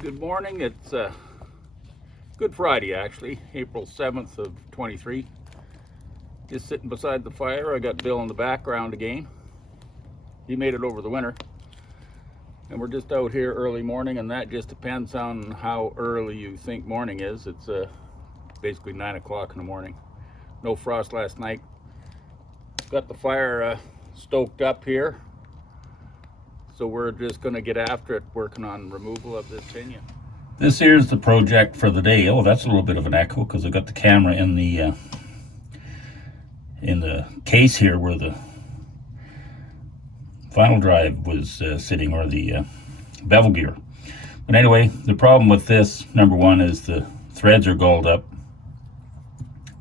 Good morning. It's Good Friday, actually, April 7th of 23. Just sitting beside the fire. I got Bill in the background again. He made it over the winter. And we're just out here early morning, and that just depends on how early you think morning is. It's basically 9 o'clock in the morning. No frost last night. Got the fire stoked up here. So we're just going to get after it, working on removal of this pinion. This here's the project for the day. Oh, that's a little bit of an echo because I got the camera in the case here where the final drive was sitting, or the bevel gear. But anyway, the problem with this, number one, is the threads are galled up.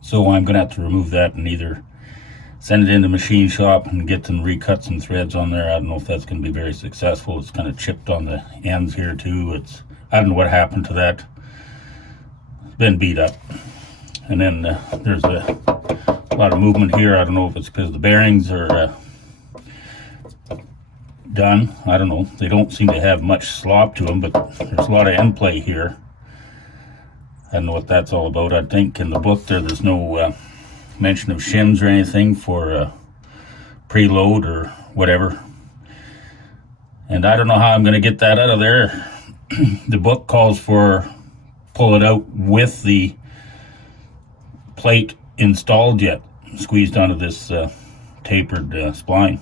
So I'm going to have to remove that and either send it in the machine shop and get them recut some threads on there. I don't know if that's going to be very successful. It's kind of chipped on the ends here too. I don't know what happened to that. It's been beat up. And then there's a lot of movement here. I don't know if it's because the bearings are done. I don't know. They don't seem to have much slop to them, but there's a lot of end play here. I don't know what that's all about. I think in the book there's no mention of shims or anything for preload or whatever. And I don't know how I'm going to get that out of there. The book calls for pull it out with the plate installed yet, squeezed onto this tapered spline.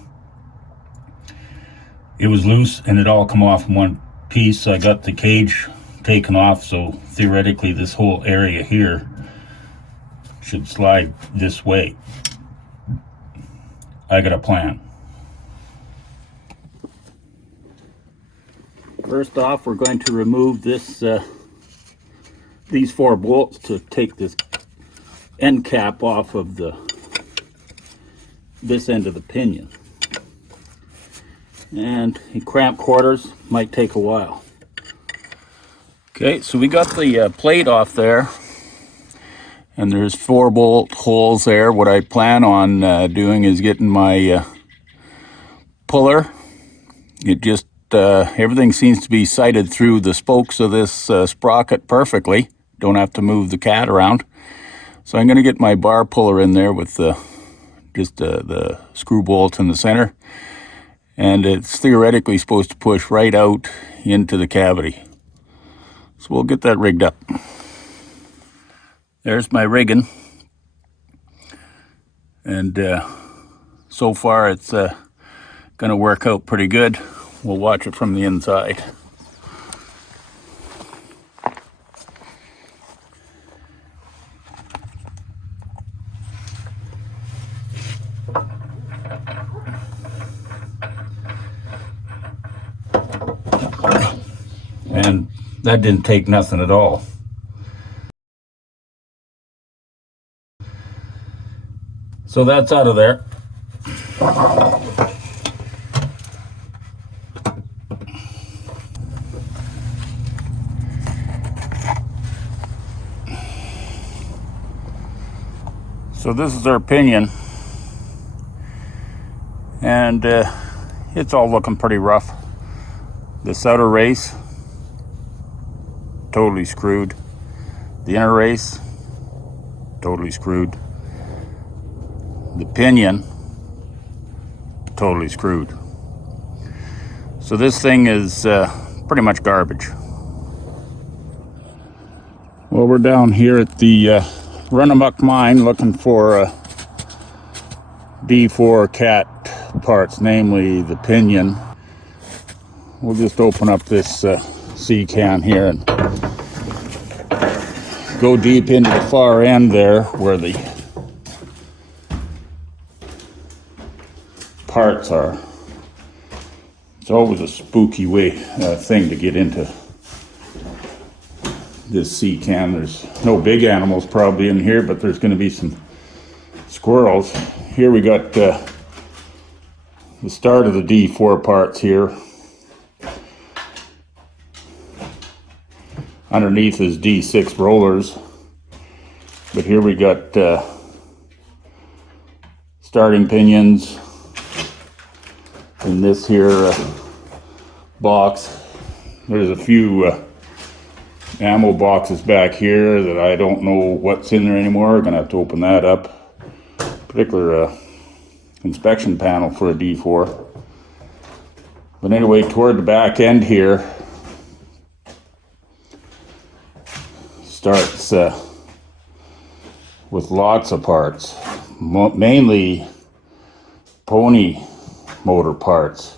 It was loose and it all come off in one piece. I got the cage taken off, so theoretically this whole area here should slide this way. I got a plan. First off, we're going to remove this these 4 bolts to take this end cap off of this end of the pinion. And in cramped quarters, might take a while. Okay, so we got the plate off there, and there's 4 bolt holes there. What I plan on doing is getting my puller. It just everything seems to be sighted through the spokes of this sprocket perfectly. Don't have to move the cat around. So I'm going to get my bar puller in there with just the screw bolt in the center. And it's theoretically supposed to push right out into the cavity. So we'll get that rigged up. There's my rigging. And so far it's going to work out pretty good. We'll watch it from the inside. And that didn't take nothing at all. So that's out of there. So this is our pinion, and it's all looking pretty rough. This outer race, totally screwed. The inner race, totally screwed. The pinion, totally screwed. So this thing is pretty much garbage. Well, we're down here at the Run-A-Muck Mine looking for D4 cat parts, namely the pinion. We'll just open up this sea can here and go deep into the far end there where the parts are. It's always a spooky thing to get into this sea can. There's no big animals probably in here, but there's going to be some squirrels. Here we got the start of the D4 parts here. Underneath is D6 rollers, but here we got starting pinions in this here box. There's a few ammo boxes back here that I don't know what's in there anymore. Gonna have to open that up. Particular inspection panel for a D4. But anyway, toward the back end here starts with lots of parts, mainly pony motor parts.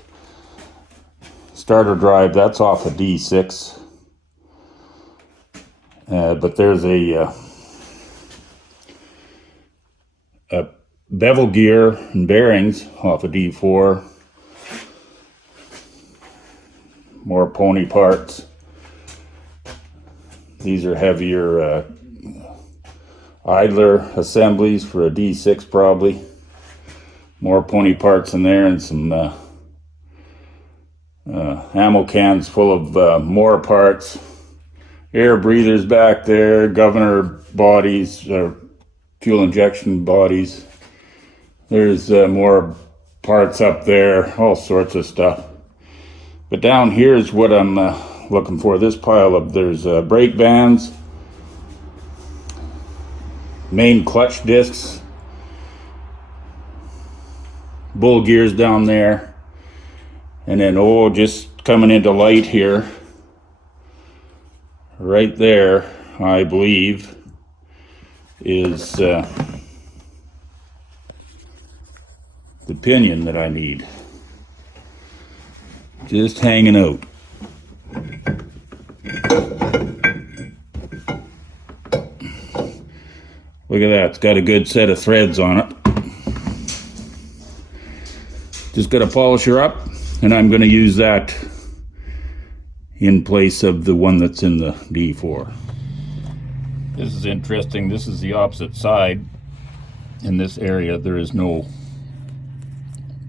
Starter drive, that's off a D6. But there's a bevel gear and bearings off a D4. More pony parts. These are heavier idler assemblies for a D6 probably. More pony parts in there, and some ammo cans full of more parts. Air breathers back there, governor bodies, fuel injection bodies. There's more parts up there, all sorts of stuff. But down here is what I'm looking for. This pile of, there's brake bands, main clutch discs, bull gears down there, and then just coming into light here, right there, I believe, is the pinion that I need. Just hanging out. Look at that, it's got a good set of threads on it. Just got to polish her up, and I'm going to use that in place of the one that's in the D4. This is interesting. This is the opposite side. In this area, there is no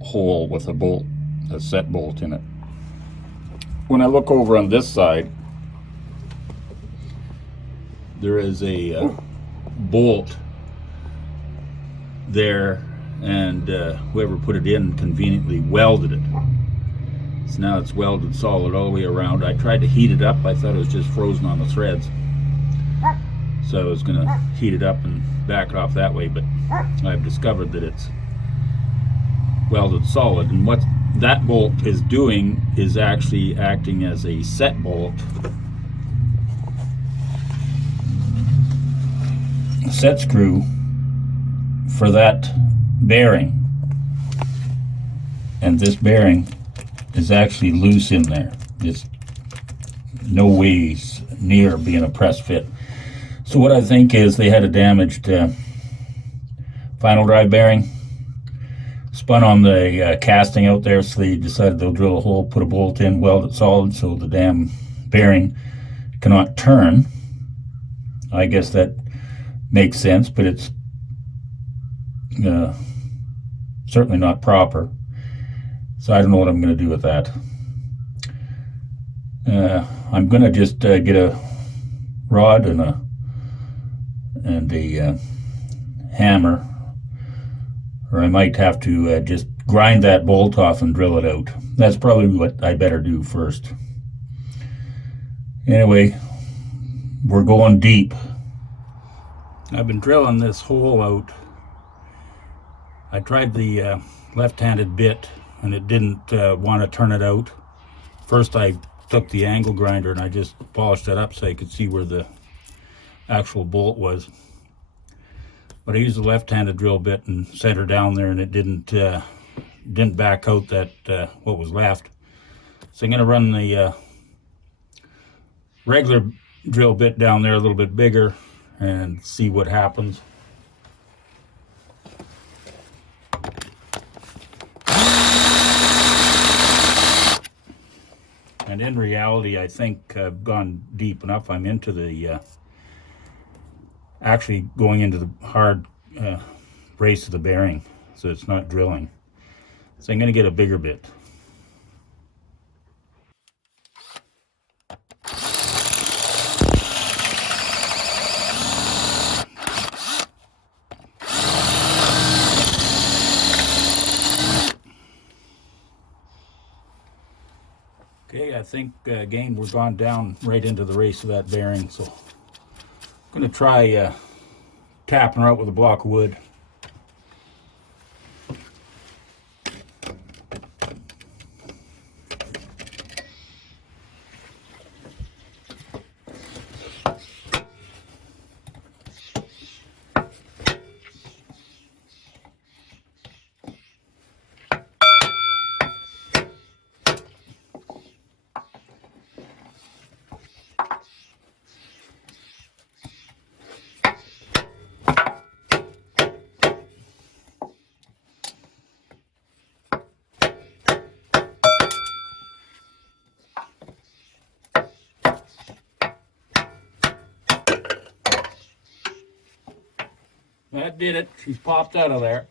hole with a bolt, a set bolt in it. When I look over on this side, there is a bolt there, and whoever put it in conveniently welded it. So now it's welded solid all the way around. I tried to heat it up. I thought it was just frozen on the threads. So I was going to heat it up and back it off that way, but I've discovered that it's welded solid. And what that bolt is doing is actually acting as a set bolt. A set screw for that bearing. And this bearing is actually loose in there. It's no ways near being a press fit. So what I think is they had a damaged final drive bearing, spun on the casting out there, so they decided they'll drill a hole, put a bolt in, weld it solid so the damn bearing cannot turn. I guess that makes sense, but it's certainly not proper. So I don't know what I'm going to do with that. I'm going to just get a rod and a hammer, or I might have to just grind that bolt off and drill it out. That's probably what I better do first. Anyway, we're going deep. I've been drilling this hole out. I tried the left-handed bit, and it didn't want to turn it out. First I took the angle grinder and I just polished it up so I could see where the actual bolt was. But I used the left-handed drill bit and set her down there, and it didn't back out that what was left. So I'm going to run the regular drill bit down there a little bit bigger and see what happens. And in reality, I think I've gone deep enough. I'm into the actually going into the hard brace of the bearing, so it's not drilling. So I'm going to get a bigger bit. Okay, I think again we're gone down right into the race of that bearing, so I'm going to try tapping her out with a block of wood. That did it. She's popped out of there.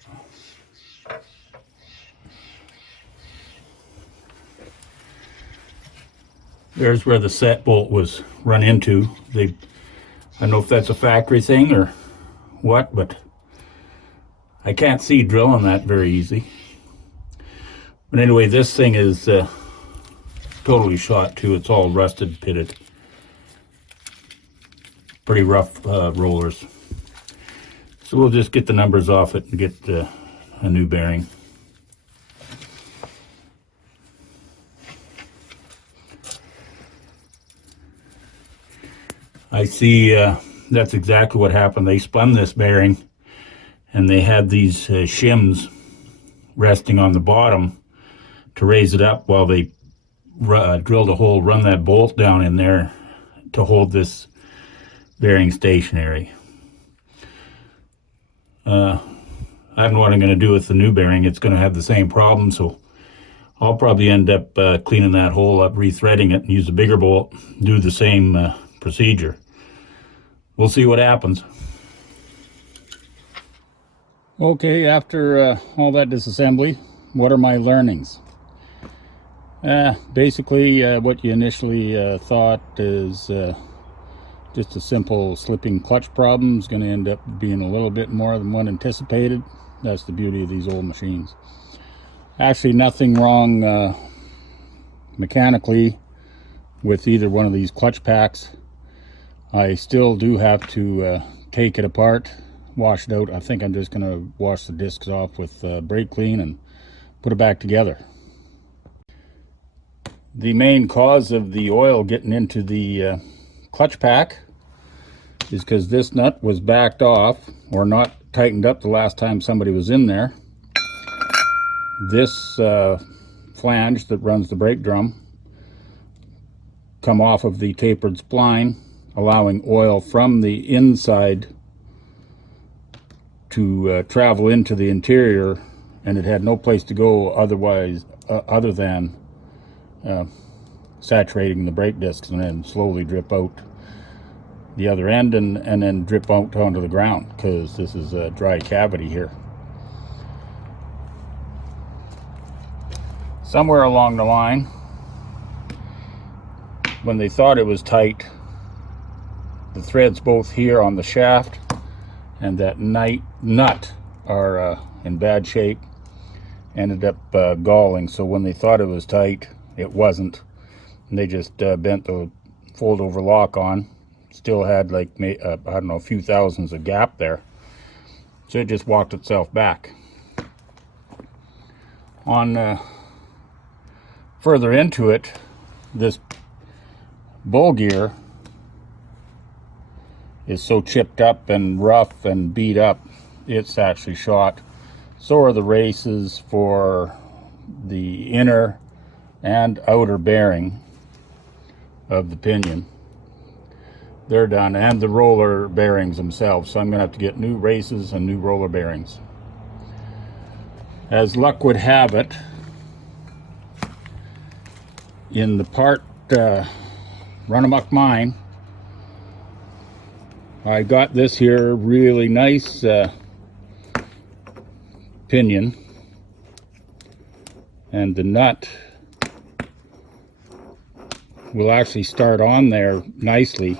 There's where the set bolt was run into. I don't know if that's a factory thing or what, but I can't see drilling that very easy. But anyway, this thing is totally shot too. It's all rusted, pitted. Pretty rough rollers. So we'll just get the numbers off it and get a new bearing. I see that's exactly what happened. They spun this bearing and they had these shims resting on the bottom to raise it up while they drilled a hole, run that bolt down in there to hold this bearing stationary. I don't know what I'm going to do with the new bearing. It's going to have the same problem, so I'll probably end up cleaning that hole up, rethreading it, and use a bigger bolt, do the same procedure. We'll see what happens. Okay, after all that disassembly, what are my learnings? Basically, what you initially thought is just a simple slipping clutch problem is going to end up being a little bit more than one anticipated. That's the beauty of these old machines. Actually, nothing wrong mechanically with either one of these clutch packs. I still do have to take it apart, wash it out. I think I'm just going to wash the discs off with brake clean and put it back together. The main cause of the oil getting into the clutch pack is because this nut was backed off or not tightened up the last time somebody was in there. This flange that runs the brake drum come off of the tapered spline, allowing oil from the inside to travel into the interior, and it had no place to go other than saturating the brake discs and then slowly drip out the other end and then drip out onto the ground, because this is a dry cavity here. Somewhere along the line, when they thought it was tight, the threads both here on the shaft and that nut are in bad shape, ended up galling. So when they thought it was tight, it wasn't, and they just bent the fold over lock on. Still had like I don't know, a few thousandths of gap there, so it just walked itself back. On further into it, this bowl gear is so chipped up and rough and beat up, it's actually shot. So are the races for the inner and outer bearing of the pinion. They're done, and the roller bearings themselves. So I'm going to have to get new races and new roller bearings. As luck would have it, in the part Run-A-Muck Mine, I got this here really nice pinion, and the nut will actually start on there nicely,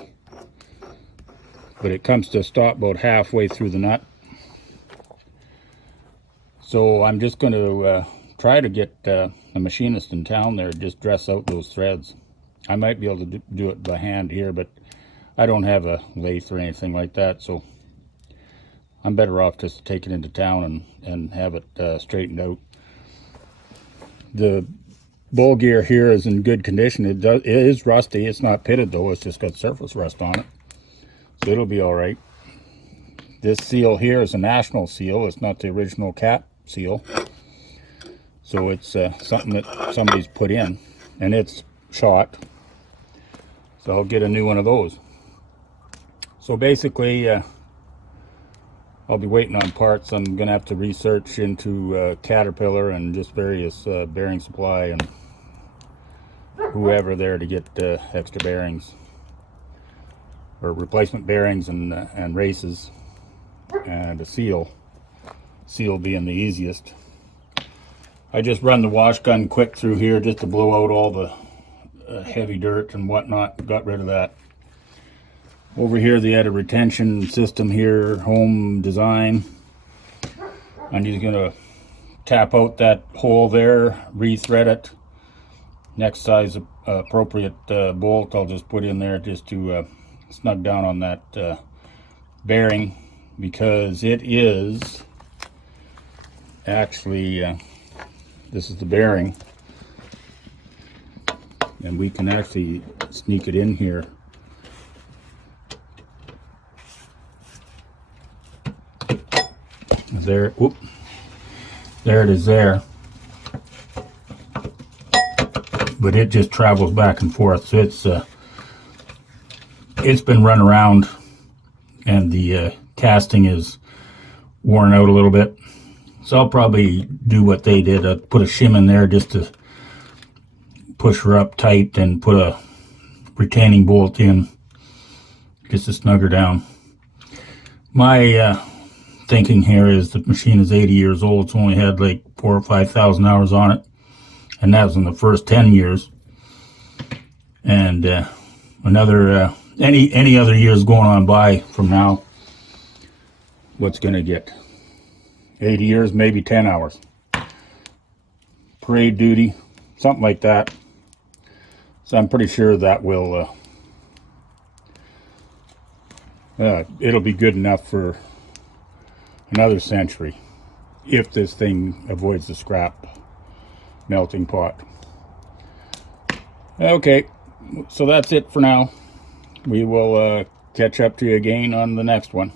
but it comes to a stop about halfway through the nut. So I'm just going to try to get a machinist in town there to just dress out those threads. I might be able to do it by hand here, but I don't have a lathe or anything like that, so I'm better off just taking it into town and have it straightened out. The bowl gear here is in good condition. It is rusty. It's not pitted though. It's just got surface rust on it, so it'll be all right. This seal here is a national seal. It's not the original cap seal, so it's something that somebody's put in, and it's shot. So I'll get a new one of those. So basically, I'll be waiting on parts. I'm gonna have to research into Caterpillar and just various bearing supply and whoever there to get extra bearings or replacement bearings and races, and a seal being the easiest. I just run the wash gun quick through here just to blow out all the heavy dirt and whatnot. Got rid of that. Over here they had a retention system here, home design. I'm just gonna tap out that hole there, re-thread it. Next size appropriate bolt I'll just put in there just to snug down on that bearing, because it is actually, this is the bearing, and we can actually sneak it in here. There, whoop, there it is there. But it just travels back and forth, so it's been run around, and the casting is worn out a little bit. So I'll probably do what they did, put a shim in there just to push her up tight, and put a retaining bolt in just to snug her down. My thinking here is the machine is 80 years old. It's only had like 4,000 or 5,000 hours on it, and that was in the first 10 years. And another any other years going on by from now, what's gonna get 80 years, maybe 10 hours parade duty, something like that. So I'm pretty sure that will it'll be good enough for another century if this thing avoids the scrap melting pot. Okay, so that's it for now. We will catch up to you again on the next one.